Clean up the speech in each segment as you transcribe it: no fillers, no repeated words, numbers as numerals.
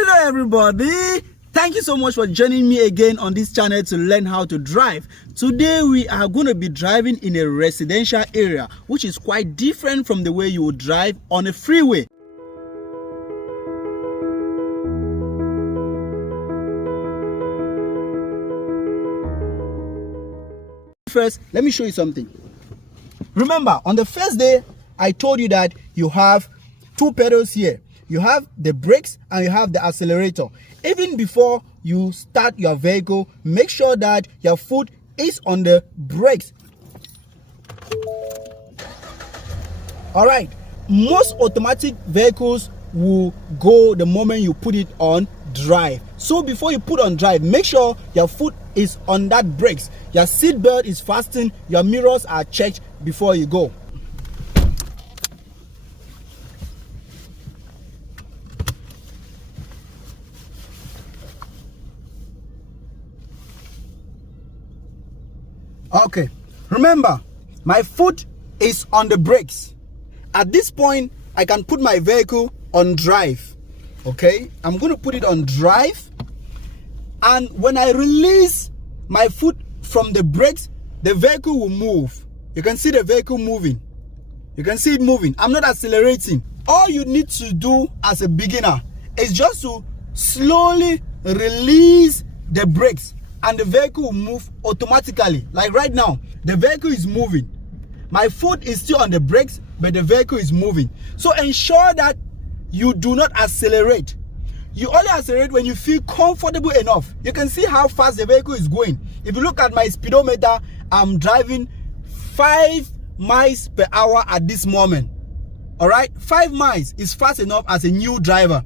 Hello everybody, thank you so much for joining me again on this channel to learn how to drive. Today we are going to be driving in a residential area, which is quite different from the way you would drive on a freeway. First, let me show you something. Remember, on the first day I told you that you have two pedals here. You have the brakes and you have the accelerator. Even before you start your vehicle, make sure that your foot is on the brakes. All right, most automatic vehicles will go the moment you put it on drive. So before you put on drive, make sure your foot is on that brakes. Your seat belt is fastened, your mirrors are checked before you go. Okay, remember, my foot is on the brakes. At this point, I can put my vehicle on drive. Okay, I'm going to put it on drive. And when I release my foot from the brakes, the vehicle will move. You can see the vehicle moving. You can see it moving. I'm not accelerating. All you need to do as a beginner is just to slowly release the brakes, and the vehicle will move automatically. Like right now, the vehicle is moving. My foot is still on the brakes, but the vehicle is moving. So ensure that you do not accelerate. You only accelerate when you feel comfortable enough. You can see how fast the vehicle is going. If you look at my speedometer, I'm driving 5 miles per hour at this moment. All right, 5 miles is fast enough as a new driver.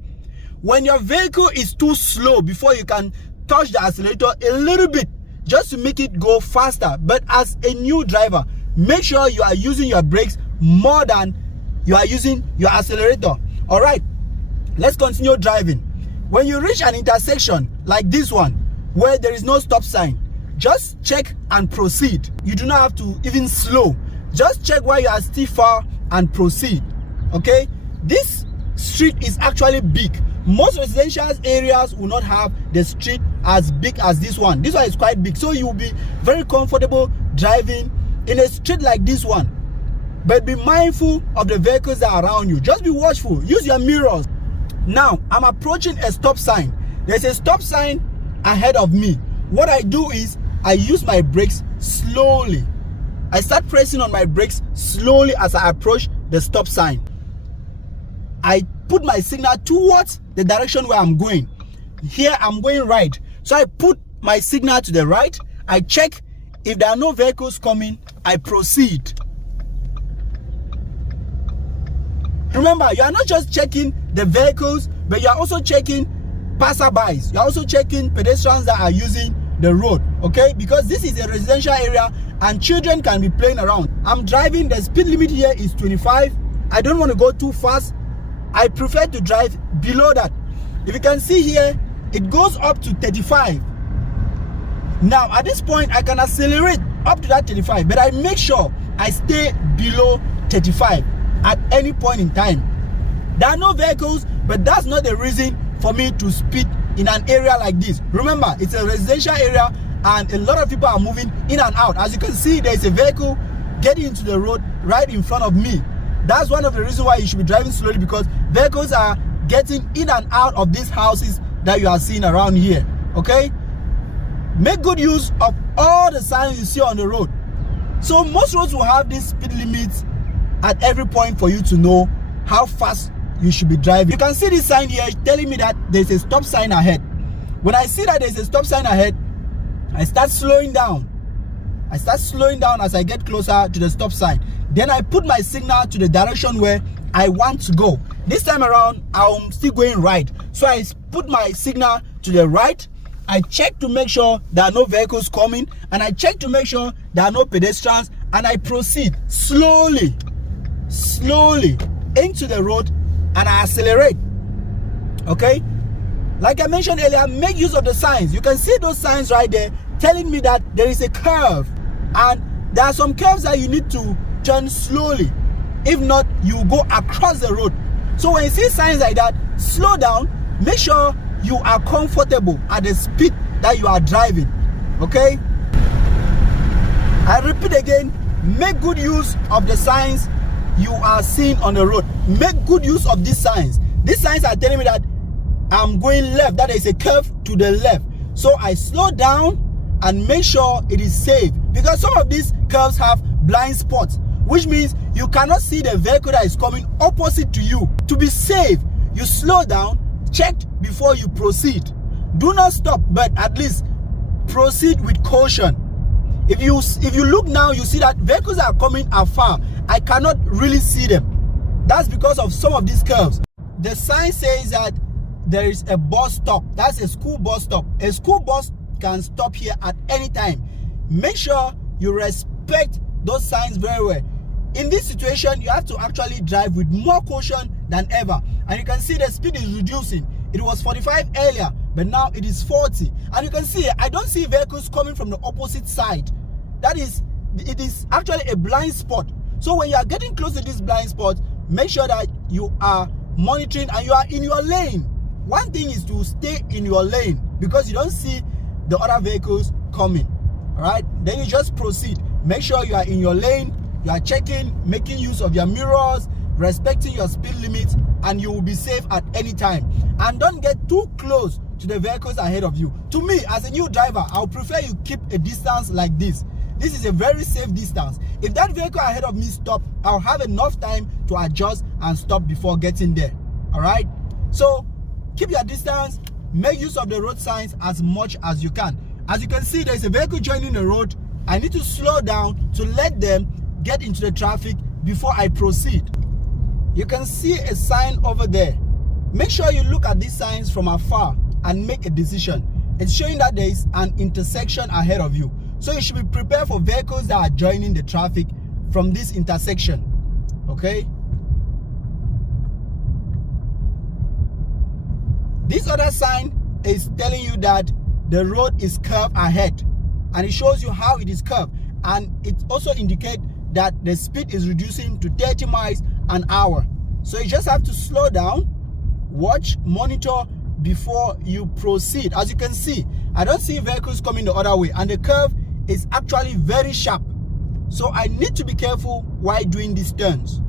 When your vehicle is too slow, before you can touch the accelerator a little bit just to make it go faster. But as a new driver, make sure you are using your brakes more than you are using your accelerator. All right, let's continue driving. When you reach an intersection like this one where there is no stop sign, just check and proceed. You do not have to even slow. Just check where you are still far and proceed. Okay, this street is actually big. Most residential areas will not have the street as big as this one. This one is quite big, so you will be very comfortable driving in a street like this one. But be mindful of the vehicles that are around you. Just be watchful. Use your mirrors. Now, I'm approaching a stop sign. There's a stop sign ahead of me. What I do is I use my brakes slowly. I start pressing on my brakes slowly as I approach the stop sign. I put my signal towards the direction where I'm going. Here I'm going right, so I put my signal to the right. I check if there are no vehicles coming. I proceed. Remember, you are not just checking the vehicles, but you are also checking passerbys. You are also checking pedestrians that are using the road. Okay, because this is a residential area and children can be playing around. I'm driving. The speed limit here is 25. I don't want to go too fast. I prefer to drive below that. If you can see here, it goes up to 35. Now, at this point, I can accelerate up to that 35, but I make sure I stay below 35 at any point in time. There are no vehicles, but that's not the reason for me to speed in an area like this. Remember, it's a residential area and a lot of people are moving in and out. As you can see, there's a vehicle getting into the road right in front of me. That's one of the reasons why you should be driving slowly, because vehicles are getting in and out of these houses that you are seeing around here. Okay, make good use of all the signs you see on the road. So most roads will have these speed limits at every point for you to know how fast you should be driving. You can see this sign here telling me that there's a stop sign ahead. When I see that there's a stop sign ahead, I start slowing down. I start slowing down as I get closer to the stop sign. Then I put my signal to the direction where I want to go. This time around, I'm still going right. So I put my signal to the right. I check to make sure there are no vehicles coming. And I check to make sure there are no pedestrians. And I proceed slowly into the road and I accelerate. Okay? Like I mentioned earlier, make use of the signs. You can see those signs right there telling me that there is a curve. And there are some curves that you need to turn slowly. If not, you go across the road. So when you see signs like that, slow down, make sure you are comfortable at the speed that you are driving. Okay, I repeat again, make good use of the signs you are seeing on the road. Make good use of these signs. These signs are telling me that I'm going left, that there is a curve to the left. So I slow down and make sure it is safe, because some of these curves have blind spots, which means you cannot see the vehicle that is coming opposite to you. To be safe, you slow down, check before you proceed. Do not stop, but at least proceed with caution. If you look now, you see that vehicles are coming afar. I cannot really see them. That's because of some of these curves. The sign says that there is a bus stop. That's a school bus stop. A school bus can stop here at any time. Make sure you respect those signs very well. In this situation, you have to actually drive with more caution than ever. And you can see the speed is reducing. It was 45 earlier, but now it is 40. And you can see, I don't see vehicles coming from the opposite side. It is actually a blind spot. So when you are getting close to this blind spot, make sure that you are monitoring and you are in your lane. One thing is to stay in your lane because you don't see the other vehicles coming. All right, then you just proceed. Make sure you are in your lane, you are checking, making use of your mirrors, respecting your speed limits, and you will be safe at any time. And don't get too close to the vehicles ahead of you. To me, as a new driver, I would prefer you keep a distance like this. This is a very safe distance. If that vehicle ahead of me stops, I'll have enough time to adjust and stop before getting there. All right, so keep your distance, make use of the road signs as much as you can. As you can see, there's a vehicle joining the road. I need to slow down to let them get into the traffic before I proceed. You can see a sign over there. Make sure you look at these signs from afar and make a decision. It's showing that there is an intersection ahead of you. So you should be prepared for vehicles that are joining the traffic from this intersection. Okay? This other sign is telling you that the road is curved ahead, and it shows you how it is curved, and it also indicates that the speed is reducing to 30 miles an hour. So you just have to slow down, watch, monitor before you proceed. As you can see, I don't see vehicles coming the other way, and the curve is actually very sharp. So I need to be careful while doing these turns.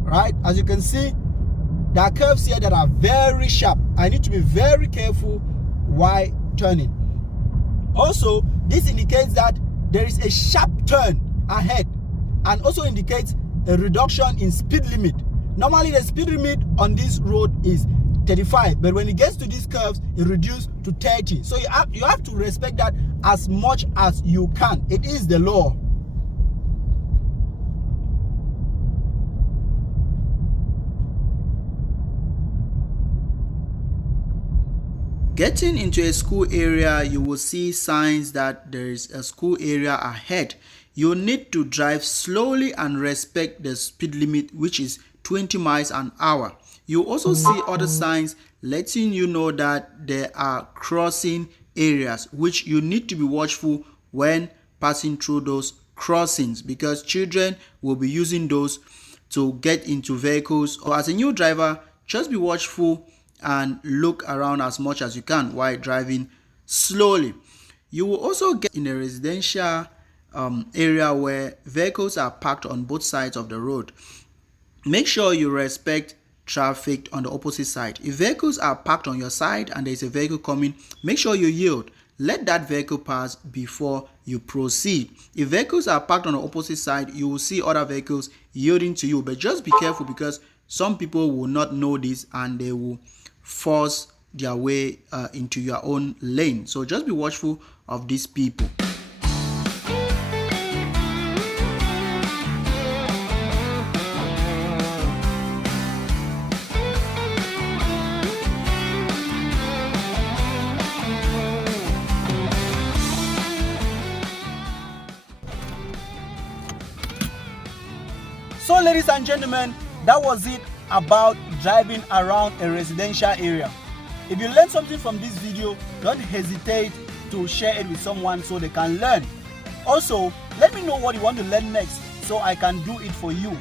Right? As you can see, there are curves here that are very sharp. I need to be very careful while turning. Also, this indicates that there is a sharp turn ahead, and also indicates a reduction in speed limit. Normally the speed limit on this road is 35, but when it gets to these curves, it reduces to 30. So you have to respect that as much as you can. It is the law. Getting into a school area, you will see signs that there is a school area ahead. You need to drive slowly and respect the speed limit, which is 20 miles an hour. You also see other signs letting you know that there are crossing areas, which you need to be watchful when passing through those crossings, because children will be using those to get into vehicles. Or as a new driver, just be watchful and look around as much as you can while driving slowly. You will also get in a residential area where vehicles are parked on both sides of the road. Make sure you respect traffic on the opposite side. If vehicles are parked on your side and there is a vehicle coming, make sure you yield. Let that vehicle pass before you proceed. If vehicles are parked on the opposite side, you will see other vehicles yielding to you, but just be careful, because some people will not know this and they will force their way into your own lane. So just be watchful of these people. So ladies and gentlemen, that was it about driving around a residential area. If you learned something from this video, don't hesitate to share it with someone so they can learn. Also, let me know what you want to learn next so I can do it for you.